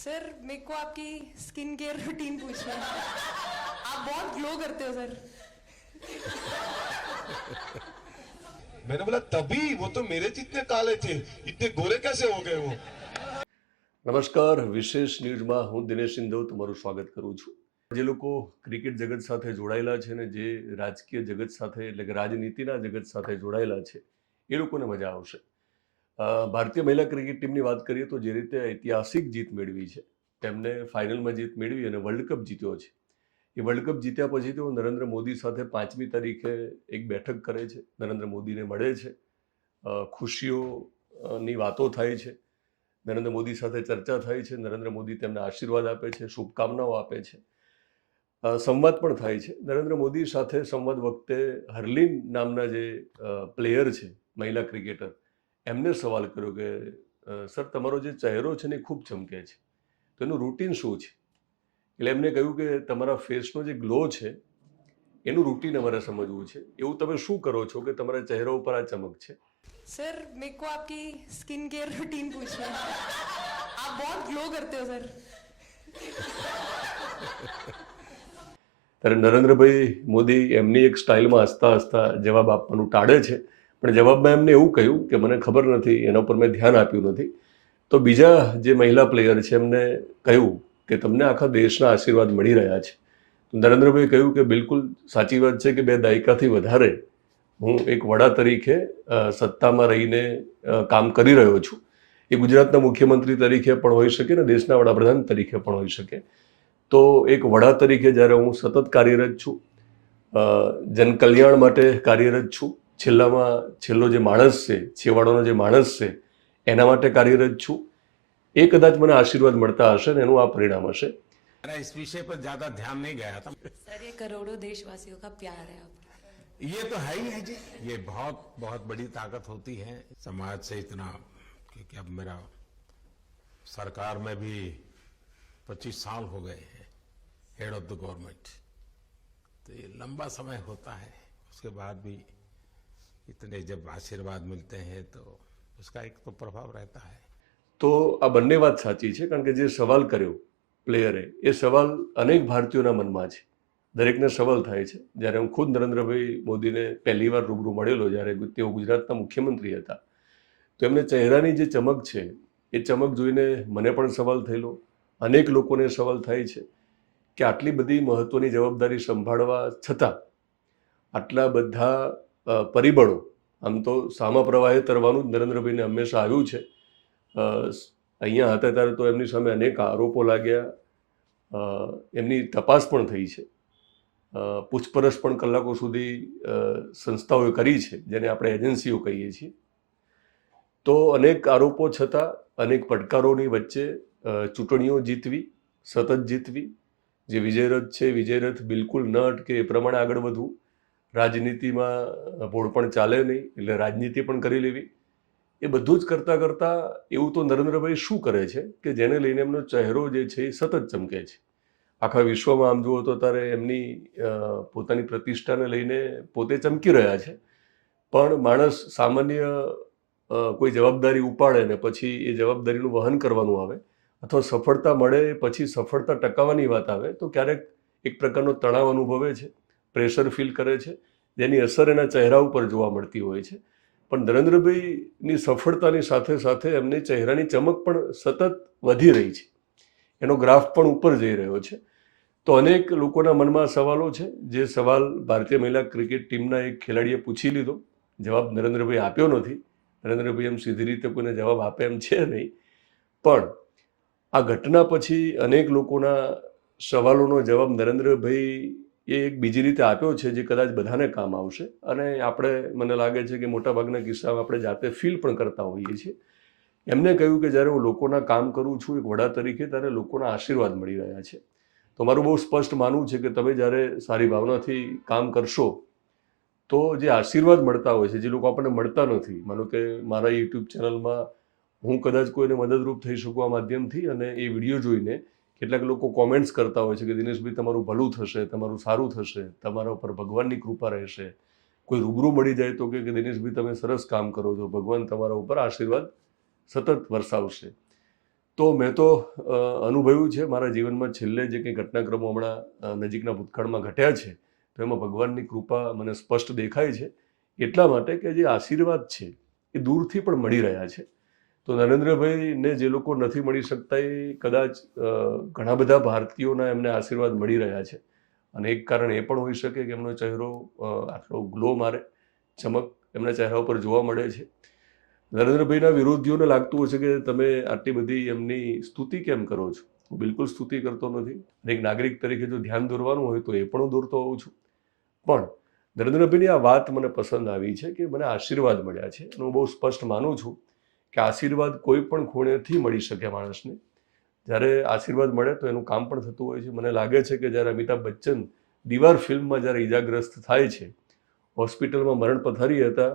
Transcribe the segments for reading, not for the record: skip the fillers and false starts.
Sir मेरे को आपकी स्किन केयर रूटीन पूछना है। आप बहुत ग्लो करते हो सर। मैंने बोला तभी वो तो मेरे जितने काले थे, इतने गोरे कैसे हो गए वो। નમસ્કાર, વિશેષ ન્યૂઝમાં હું દિનેશ સિંધવ તમારું સ્વાગત કરું છું. જે લોકો ક્રિકેટ જગત સાથે જોડાયેલા છે ને જે રાજકીય જગત સાથે એટલે કે રાજનીતિના જગત સાથે જોડાયેલા છે એ લોકોને મજા આવશે. ભારતીય મહિલા ક્રિકેટ ટીમની વાત કરીએ તો જે રીતે ઐતિહાસિક જીત મેળવી છે, તેમને ફાઇનલમાં જીત મેળવી અને વર્લ્ડ કપ જીત્યો છે. એ વર્લ્ડ કપ જીત્યા પછી તેઓ નરેન્દ્ર મોદી સાથે 5મી તારીખે એક બેઠક કરે છે, નરેન્દ્ર મોદીને મળે છે, ખુશીઓની વાતો થાય છે, નરેન્દ્ર મોદી સાથે ચર્ચા થાય છે, નરેન્દ્ર મોદી તેમને આશીર્વાદ આપે છે, શુભકામનાઓ આપે છે, સંવાદ પણ થાય છે. નરેન્દ્ર મોદી સાથે સંવાદ વખતે હરલીન નામના જે પ્લેયર છે, મહિલા ક્રિકેટર, એમને સવાલ કર્યો કે સર તમારો જે ચહેરો છે ને એ ખૂબ ચમકે છે, તો એનું રૂટીન શું છે? એટલે એમને કહ્યું કે તમારા ફેસનો જે ગ્લો છે એનું રૂટીન અમારે સમજવું છે. એવું તમે શું કરો છો કે તમારા ચહેરા ઉપર આ ચમક છે? सर मेरे को आपकी स्किन केयर रूटीन पूछना है। आप बहुत ग्लो करते हो सर। ત્યારે નરેન્દ્રભાઈ મોદી એમની એક સ્ટાઇલમાં હસતા હસતા જવાબ આપવાનું ટાળે છે, પણ જવાબમાં એમને એવું કહ્યું કે મને ખબર નથી, એના ઉપર મેં ધ્યાન આપ્યું નથી. તો બીજા જે મહિલા પ્લેયર છે એમને કહ્યું કે તમને આખા દેશના આશીર્વાદ મળી રહ્યા છે. તો નરેન્દ્રભાઈ કહ્યું કે બિલકુલ સાચી વાત છે કે 2 દાયકાથી વધારે હું એક વડા તરીકે સત્તામાં રહીને કામ કરી રહ્યો છું. એ ગુજરાતના મુખ્યમંત્રી તરીકે પણ હોઈ શકે ને દેશના વડાપ્રધાન તરીકે પણ હોઈ શકે. તો એક વડા તરીકે જ્યારે હું સતત કાર્યરત છું, જનકલ્યાણ માટે કાર્યરત છું, છેલ્લો જે માણસ છે, છેવાડાનો જે માણસ છે એના માટે કાર્યરત છું, એ કદાચ મને આશીર્વાદ મળતા હશે ને એનું આ પરિણામ હશે. इस विषय पर ज्यादा ध्यान नहीं गया था. सर ये करोड़ों देशवासियों का प्यार है आपका। ये तो है ही है जी. ये बहुत बहुत बड़ी ताकत होती है समाज से इतना, क्योंकि अब मेरा सरकार में भी 25 साल हो गए हैं हेड ऑफ द गवर्नमेंट, तो ये लंबा समय होता है. उसके बाद भी इतने जब आशीर्वाद मिलते हैं तो उसका एक तो प्रभाव रहता है. તો આ બંને વાત સાચી છે, કારણ કે જે સવાલ કર્યો પ્લેયરે એ સવાલ અનેક ભારતીયોના મનમાં છે. દરેકને સવાલ થાય છે. જ્યારે હું ખુદ નરેન્દ્રભાઈ મોદીને પહેલીવાર રૂબરૂ મળેલો, જ્યારે તેઓ ગુજરાતના મુખ્યમંત્રી હતા, તો એમને ચહેરાની જે ચમક છે એ ચમક જોઈને મને પણ સવાલ થયેલો, અનેક લોકોને સવાલ થાય છે કે આટલી બધી મહત્ત્વની જવાબદારી સંભાળવા છતાં આટલા બધા પરિબળો, આમ તો સામા પ્રવાહે તરવાનું જ નરેન્દ્રભાઈને હંમેશા આવ્યું છે. અહીંયા હતા ત્યારે તો એમની સામે અનેક આરોપો લાગ્યા, એમની તપાસ પણ થઈ છે, પૂછપરછ પણ કલાકો સુધી સંસ્થાઓએ કરી છે, જેને આપણે એજન્સીઓ કહીએ છીએ. તો અનેક આરોપો છતાં, અનેક પડકારોની વચ્ચે ચૂંટણીઓ જીતવી, સતત જીતવી, જે વિજયરથ છે વિજયરથ બિલકુલ ન અટકે એ પ્રમાણે આગળ વધવું, રાજનીતિમાં ભોળ પણ ચાલે નહીં એટલે રાજનીતિ પણ કરી લેવી, એ બધું જ કરતાં કરતાં એવું તો નરેન્દ્રભાઈ શું કરે છે કે જેને લઈને એમનો ચહેરો જે છે એ સતત ચમકે છે. આખા વિશ્વમાં આમ જુઓ તો ત્યારે એમની પોતાની પ્રતિષ્ઠાને લઈને પોતે ચમકી રહ્યા છે, પણ માણસ સામાન્ય કોઈ જવાબદારી ઉપાડે ને પછી એ જવાબદારીનું વહન કરવાનું આવે અથવા સફળતા મળે પછી સફળતા ટકાવવાની વાત આવે તો ક્યારેક એક પ્રકારનો તણાવ અનુભવે છે, પ્રેશર ફીલ કરે છે, જેની અસર એના ચહેરા ઉપર જોવા મળતી હોય છે. પણ નરેન્દ્રભાઈની સફળતાની સાથે સાથે એમની ચહેરાની ચમક પણ સતત વધી રહી છે, એનો ગ્રાફ પણ ઉપર જઈ રહ્યો છે. તો અનેક લોકોના મનમાં સવાલો છે, જે સવાલ ભારતીય મહિલા ક્રિકેટ ટીમના એક ખેલાડીએ પૂછી લીધો, જવાબ નરેન્દ્રભાઈ આપ્યો નથી. નરેન્દ્રભાઈ એમ સીધી રીતે કોઈને જવાબ આપે એમ છે નહીં, પણ આ ઘટના પછી અનેક લોકોના સવાલોનો જવાબ નરેન્દ્રભાઈ એ એક બીજી રીતે આપ્યો છે, જે કદાચ બધાને કામ આવશે. અને આપણે, મને લાગે છે કે મોટાભાગના કિસ્સામાં આપણે જાતે ફીલ પણ કરતા હોઈએ છીએ. એમને કહ્યું કે જ્યારે હું લોકોના કામ કરું છું એક વડા તરીકે, ત્યારે લોકોના આશીર્વાદ મળી રહ્યા છે. તો મારું બહુ સ્પષ્ટ માનવું છે કે તમે જ્યારે સારી ભાવનાથી કામ કરશો તો જે આશીર્વાદ મળતા હોય છે, જે લોકો આપણને મળતા નથી, માનો કે મારા યુટ્યુબ ચેનલમાં હું કદાચ કોઈને મદદરૂપ થઈ શકું આ માધ્યમથી, અને એ વિડીયો જોઈને કેટલાક લોકો કોમેન્ટ્સ કરતા હોય છે કે દિનેશભાઈ તમારું ભલું થશે, તમારું સારું થશે, તમારા ઉપર ભગવાનની કૃપા રહેશે. કોઈ રૂબરૂ મળી જાય તો કે દિનેશભાઈ તમે સરસ કામ કરો છો, ભગવાન તમારા ઉપર આશીર્વાદ સતત વરસાવશે. તો મેં તો અનુભવ્યું છે મારા જીવનમાં છેલ્લે જે કંઈ ઘટનાક્રમો હમણાં નજીકના ભૂતકાળમાં ઘટ્યા છે તો એમાં ભગવાનની કૃપા મને સ્પષ્ટ દેખાય છે, એટલા માટે કે જે આશીર્વાદ છે એ દૂરથી પણ મળી રહ્યા છે. તો નરેન્દ્રભાઈને જે લોકો નથી મળી શકતા એ કદાચ ઘણા બધા ભારતીયોના એમને આશીર્વાદ મળી રહ્યા છે. અને એક કારણ એ પણ હોઈ શકે કે એમનો ચહેરો આટલો ગ્લો મારે, ચમક એમના ચહેરા ઉપર જોવા મળે છે. નરેન્દ્રભાઈના વિરોધીઓને લાગતું હશે કે તમે આટલી બધી એમની સ્તુતિ કેમ કરો છો. હું બિલકુલ સ્તુતિ કરતો નથી. એક નાગરિક તરીકે જો ધ્યાન દોરવાનું હોય તો એ પણ હું દોરતો હોઉં છું. પણ નરેન્દ્રભાઈની આ વાત મને પસંદ આવી છે કે મને આશીર્વાદ મળ્યા છે. અને હું બહુ સ્પષ્ટ માનું છું કે આશીર્વાદ કોઈ પણ ખૂણેથી મળી શકે માણસને. જ્યારે આશીર્વાદ મળે તો એનું કામ પણ થતું હોય છે. મને લાગે છે કે જ્યારે અમિતાભ બચ્ચન દીવાર ફિલ્મમાં જ્યારે ઈજાગ્રસ્ત થાય છે, હોસ્પિટલમાં મરણ પથારી હતા,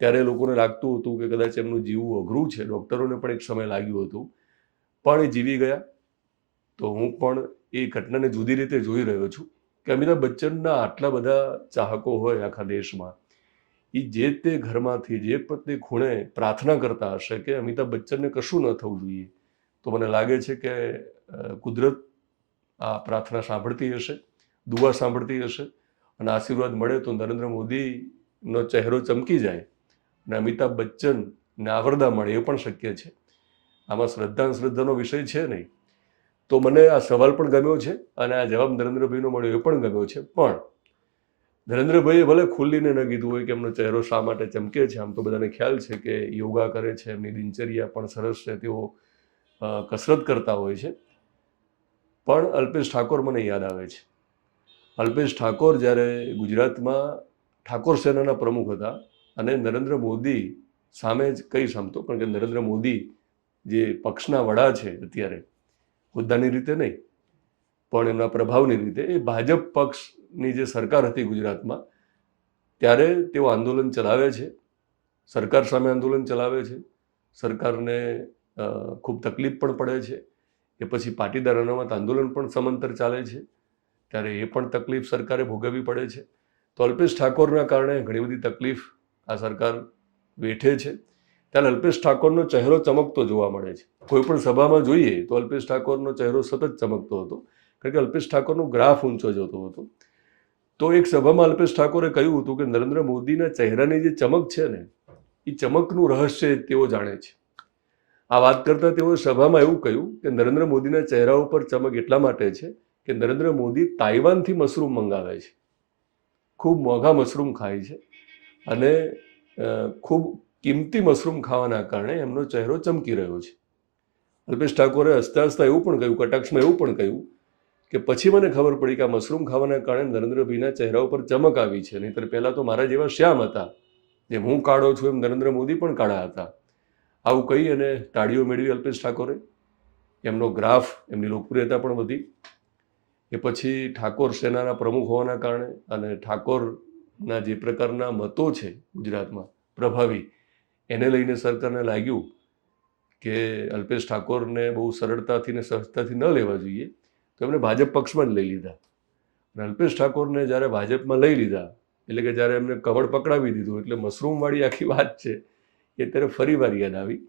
ત્યારે લોકોને લાગતું હતું કે કદાચ એમનું જીવવું અઘરું છે. ડૉક્ટરોને પણ એક સમય લાગ્યું હતું, પણ એ જીવી ગયા. તો હું પણ એ ઘટનાને જુદી રીતે જોઈ રહ્યો છું કે અમિતાભ બચ્ચનના આટલા બધા ચાહકો હોય આખા દેશમાં, એ જે તે ઘરમાંથી જે તે ખૂણે પ્રાર્થના કરતા હશે કે અમિતાભ બચ્ચનને કશું ન થવું જોઈએ. તો મને લાગે છે કે કુદરત આ પ્રાર્થના સાંભળતી હશે, દુઆ સાંભળતી હશે, અને આશીર્વાદ મળે તો નરેન્દ્ર મોદીનો ચહેરો ચમકી જાય અને અમિતાભ બચ્ચનને આવરદા મળે એ પણ શક્ય છે. આમાં શ્રદ્ધાનો વિષય છે નહીં. તો મને આ સવાલ પણ ગમ્યો છે અને આ જવાબ નરેન્દ્રભાઈનો મળ્યો એ પણ ગમ્યો છે. પણ નરેન્દ્રભાઈએ ભલે ખુલ્લીને ન કીધું હોય કે એમનો ચહેરો શા માટે ચમકે છે. આમ તો બધાને ખ્યાલ છે કે યોગા કરે છે, એમની દિનચર્યા પણ સરસ છે, તેઓ કસરત કરતા હોય છે. પણ અલ્પેશ ઠાકોર મને યાદ આવે છે. અલ્પેશ ઠાકોર જ્યારે ગુજરાતમાં ઠાકોર સેનાના પ્રમુખ હતા અને નરેન્દ્ર મોદી સામે જ કહી સમતો, કારણ કે નરેન્દ્ર મોદી જે પક્ષના વડા છે અત્યારે, હોદ્દાની રીતે નહીં પણ એમના પ્રભાવની રીતે, એ ભાજપ પક્ષની જે સરકાર હતી ગુજરાતમાં, ત્યારે તેઓ આંદોલન ચલાવે છે, સરકાર સામે આંદોલન ચલાવે છે, સરકારને ખૂબ તકલીફ પણ પડે છે. એ પછી પાટીદાર અનામત આંદોલન પણ સમાંતર ચાલે છે, ત્યારે એ પણ તકલીફ સરકારે ભોગવવી પડે છે. તો અલ્પેશ ઠાકોરના કારણે ઘણી બધી તકલીફ આ સરકાર વેઠે છે. ત્યારે અલ્પેશ ઠાકોરનો ચહેરો ચમકતો જોવા મળે છે. કોઈ પણ સભામાં જોઈએ તો અલ્પેશ ઠાકોરનો ચહેરો સતત ચમકતો હતો, કારણ કે અલ્પેશ ઠાકોરનો ગ્રાફ ઊંચો જતો હતો. તો એક સભામાં અલ્પેશ ઠાકોરે કહ્યું હતું કે નરેન્દ્ર મોદીના ચહેરાની જે ચમક છે ને, એ ચમકનું રહસ્ય તેઓ જાણે છે. આ વાત કરતાં તેઓએ સભામાં એવું કહ્યું કે નરેન્દ્ર મોદીના ચહેરા ઉપર ચમક એટલા માટે છે કે નરેન્દ્ર મોદી તાઇવાનથી મશરૂમ મંગાવે છે, ખૂબ મોંઘા મશરૂમ ખાય છે, અને ખૂબ કિંમતી મશરૂમ ખાવાના કારણે એમનો ચહેરો ચમકી રહ્યો છે. અલ્પેશ ઠાકોરે હસતા હસતા એવું પણ કહ્યું, કટાક્ષમાં એવું પણ કહ્યું કે પછી મને ખબર પડી કે આ મશરૂમ ખાવાના કારણે નરેન્દ્રભાઈના ચહેરા ઉપર ચમક આવી છે. નહીંતર પહેલાં તો મારા જેવા શ્યામ હતા, જેમ હું કાળો છું એમ નરેન્દ્ર મોદી પણ કાળા હતા. આવું કહી અને તાળીઓ મેળવી અલ્પેશ ઠાકોરે. એમનો ગ્રાફ, એમની લોકપ્રિયતા પણ વધી. એ પછી ઠાકોર સેનાના પ્રમુખ હોવાના કારણે અને ઠાકોરના જે પ્રકારના મતો છે ગુજરાતમાં પ્રભાવી, એને લઈને સરકારને લાગ્યું કે અલ્પેશ ઠાકોરને બહુ સરળતાથી ને સહજતાથી ન લેવા જોઈએ, તો એમને ભાજપ પક્ષમાં જ લઈ લીધા. અને અલ્પેશ ઠાકોરને જ્યારે ભાજપમાં લઈ લીધા, એટલે કે જ્યારે એમને કમળ પકડાવી દીધું, એટલે મશરૂમવાળી આખી વાત છે એ ત્યારે ફરી વાર યાદ આવી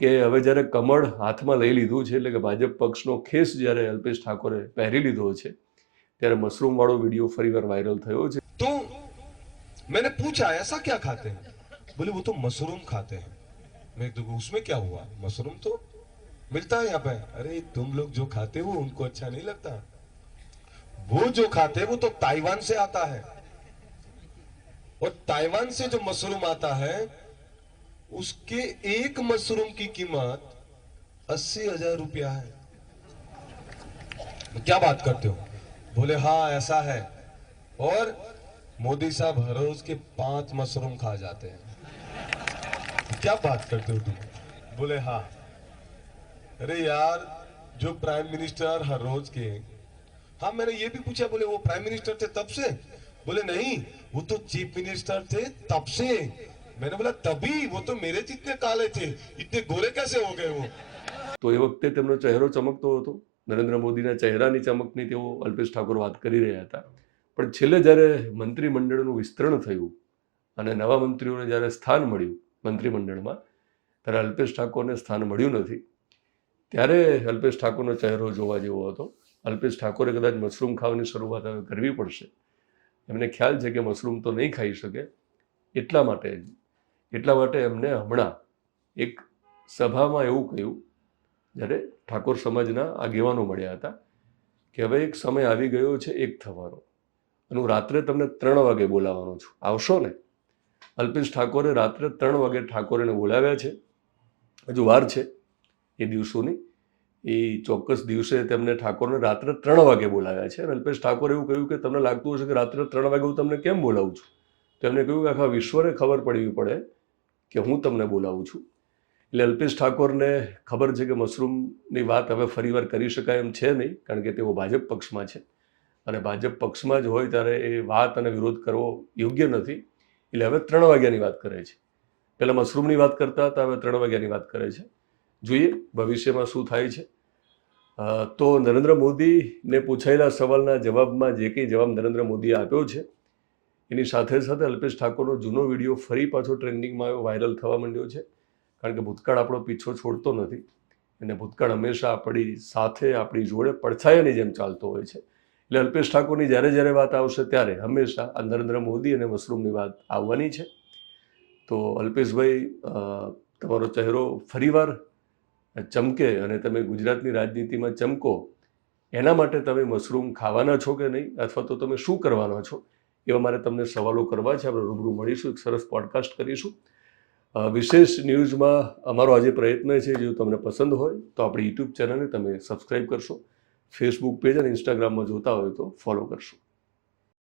કે હવે જ્યારે કમળ હાથમાં લઈ લીધું છે, એટલે કે ભાજપ પક્ષનો ખેસ જ્યારે અલ્પેશ ઠાકોરે પહેરી લીધો છે, ત્યારે મશરૂમવાળો વિડીયો ફરી વાર વાયરલ થયો છે. तो मैंने पूछा ऐसा क्या खाते हैं, बोले वो तो मशरूम खाते हैं. मैं तो उसमें क्या हुआ, मशरूम तो मिलता है यहाँ पे. अरे तुम लोग जो खाते हो उनको अच्छा नहीं लगता, वो जो खाते हैं वो तो ताइवान से आता है, और ताइवान से जो मशरूम आता है उसके एक मशरूम की कीमत 80,000 रुपया है. क्या बात करते हो, बोले हाँ ऐसा है, और मोदी साहब हर रोज के 5 मशरूम खा जाते हैं. क्या बात करते हो तुम, बोले हाँ. अरे यार जो प्राइम मिनिस्टर हर रोज के, हाँ मैंने ये भी पूछा, बोले वो प्राइम मिनिस्टर थे तब से, बोले नहीं वो तो चीफ मिनिस्टर थे तब से. मैंने बोला तभी, वो तो मेरे जितने काले थे, इतने गोरे कैसे हो गए वो. તો એ વખતે તેમનો ચહેરો ચમકતો હતો. નરેન્દ્ર મોદીના ચહેરાની ચમકની તેઓ અલ્પેશ ઠાકોર વાત કરી રહ્યા હતા. પણ છેલ્લે જ્યારે મંત્રીમંડળનું વિસ્તરણ થયું અને નવા મંત્રીઓને જ્યારે સ્થાન મળ્યું મંત્રીમંડળમાં, ત્યારે અલ્પેશ ઠાકોરને સ્થાન મળ્યું નથી. ત્યારે અલ્પેશ ઠાકોરનો ચહેરો જોવા જેવો હતો. અલ્પેશ ઠાકોરે કદાચ મશરૂમ ખાવાની શરૂઆત હવે કરવી પડશે. એમને ખ્યાલ છે કે મશરૂમ તો નહીં ખાઈ શકે, એટલા માટે એમને હમણાં એક સભામાં એવું કહ્યું, જ્યારે ઠાકોર સમાજના આગેવાનો મળ્યા હતા, કે હવે એક સમય આવી ગયો છે એક થવાનો, અને હું રાત્રે તમને 3 વાગે બોલાવવાનો છું, આવશો ને? અલ્પેશ ઠાકોરે રાત્રે 3 વાગે ઠાકોરને બોલાવ્યા છે. હજુ વાર છે એ દિવસોની. એ ચોક્કસ દિવસે તેમને ઠાકોરને રાત્રે 3 વાગે બોલાવ્યા છે. અને અલ્પેશ ઠાકોરે એવું કહ્યું કે તમને લાગતું હશે કે રાત્રે 3 વાગે હું તમને કેમ બોલાવું છું? તો એમને કહ્યું કે આખા વિશ્વને ખબર પડવી પડે કે હું તમને બોલાવું છું. એટલે અલ્પેશ ઠાકોરને ખબર છે કે મશરૂમની વાત હવે ફરીવાર કરી શકાય એમ છે નહીં, કારણ કે તેઓ ભાજપ પક્ષમાં છે, અને ભાજપ પક્ષમાં જ હોય ત્યારે એ વાત અને વિરોધ કરવો યોગ્ય નથી. એટલે હવે 3 વાગ્યાની વાત કરે છે. પહેલાં મશરૂમની વાત કરતા હતા, હવે 3 વાગ્યાની વાત કરે છે. જોઈએ ભવિષ્યમાં શું થાય છે. તો નરેન્દ્ર મોદીને પૂછાયેલા સવાલના જવાબમાં જે કંઈ જવાબ નરેન્દ્ર મોદીએ આપ્યો છે, એની સાથે સાથે અલ્પેશ ઠાકોરનો જૂનો વિડીયો ફરી પાછો ટ્રેન્ડિંગમાં આવ્યો, વાયરલ થવા માંડ્યો છે. કારણ કે ભૂતકાળ આપણો પીછો છોડતો નથી, અને ભૂતકાળ હંમેશા આપણી સાથે, આપણી જોડે પડછાયાની જેમ ચાલતો હોય છે. એટલે અલ્પેશ ઠાકોરની જ્યારે વાત આવશે ત્યારે હંમેશા આ નરેન્દ્ર મોદી અને મશરૂમની વાત આવવાની છે. તો અલ્પેશભાઈ, તમારો ચહેરો ફરીવાર ચમકે અને તમે ગુજરાતની રાજનીતિમાં ચમકો, એના માટે તમે મશરૂમ ખાવાના છો કે નહીં, અથવા તો તમે શું કરવાના છો, એવા મારે તમને સવાલો કરવા છે. આપણે રૂબરૂ મળીશું, એક સરસ પોડકાસ્ટ કરીશું. વિશેષ ન્યૂઝમાં અમારો આજે પ્રયત્ન છે, જો તમને પસંદ હોય તો આપણી યુટ્યુબ ચેનલને તમે સબસ્ક્રાઈબ કરશો, ફેસબુક પેજ અને ઇન્સ્ટાગ્રામમાં જોતા હોય તો ફોલો કરશો.